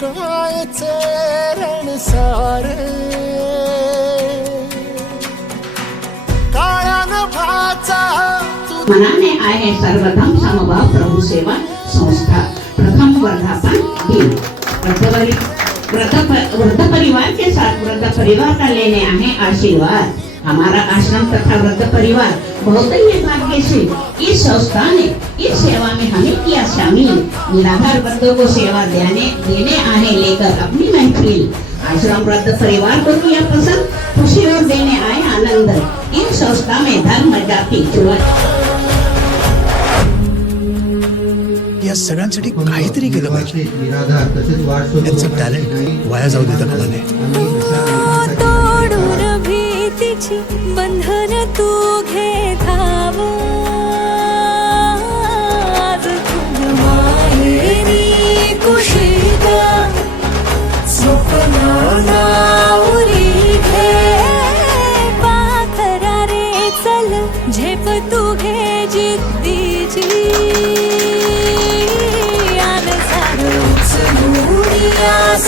घे जिंकायचे सारे काळ्यान भाचा मनाने आहे सर्वप्रथम समभाव प्रभू सेवा संस्था. प्रथम वर्धापन दिन. व्रत परिवार के साथ व्रत परिवार का लेने आए आशीर्वाद. हमारा आश्रम तथा वृद्ध परिवार बहुत ही भाग्य से इस संस्था ने इस सेवा में हमें किया शामिल निराधार वृद्धों को सेवा देने देने आने लेकर अपनी महफिल आश्रम वृद्ध परिवार को किया पसंद खुशी और देने आए आनंद। इन संस्था में धर्म जाति जुड़त या सगळ्यांसाठी काहीतरी केलं पाहिजे. यांचं टॅलेंट वाया जाऊ देता कामा नये भीतीची बंधन तू घे धाव आज तुझ माहेरी कुशीदा स्वप्नाला उरी घे. पाखरा रे चल झेप तू घे जिद्दीची. आन सारच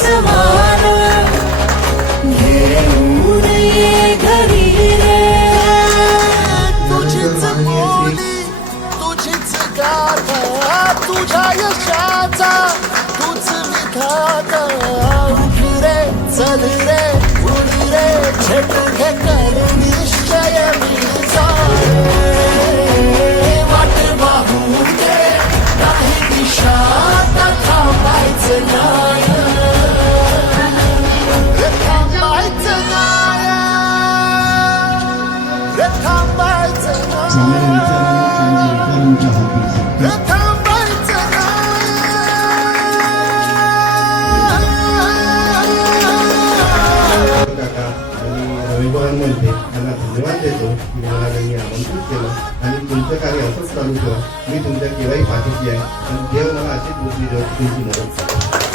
समान. घेऊन तुझ्या यशाचा तूच विधाता. उठ रे चल रे उड रे झट घे कर निश्चय विचारे वाट वाहू दे नाही दिशा थांबायचं नाही थांबायचं नाही थांबायचं नाही रविवार म्हणते त्यांना धन्यवाद देतो. की मला त्यांनी आमंत्रित केलं. आणि तुमचं कार्य असंच चालू ठेवा. मी तुमच्या केव्हाही पाठीशी आहे. आणि देव मला अशीच गोष्टी देव तुमची मदत करा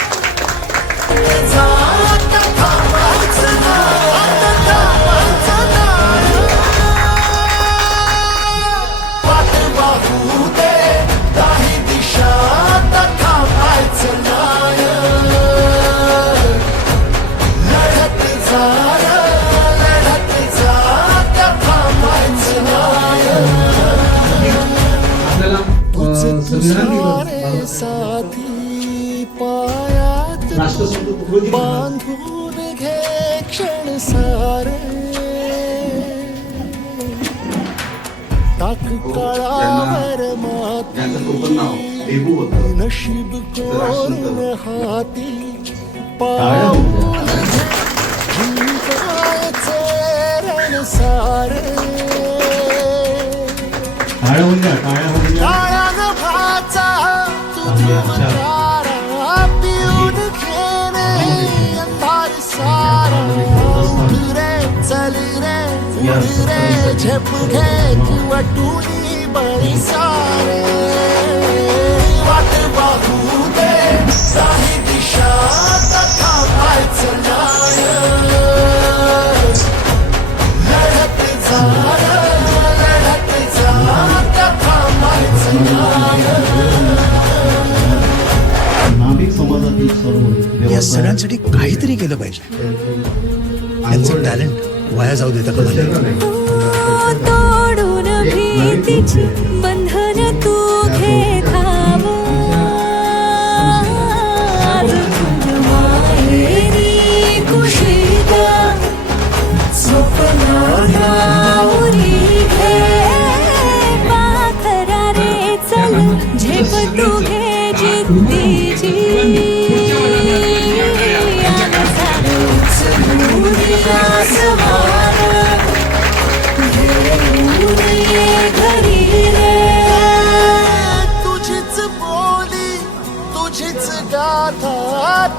बांधून घे क्षण सारे टाक काळावर माती नशीब कोरून हाती पाऊल जिंकायचे रण सारे काळ्यान भाचा तुझ्या मनारा चल रे उड रे झेप घे किंवा टुनी बळी सारे त्यांच्यासाठी काहीतरी केलं पाहिजे. त्यांचं टॅलेंट वाया जाऊ देता का मला तोडून भीतीची बंधन तू घे. धाव आज तुझ माहेरी ये घरी रे तुझीच बोली तुझीच गाथा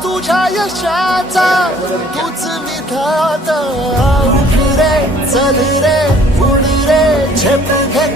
तुझ्या यशाचा तूच विधाता. उठ रे चल रे उड रे झेप घे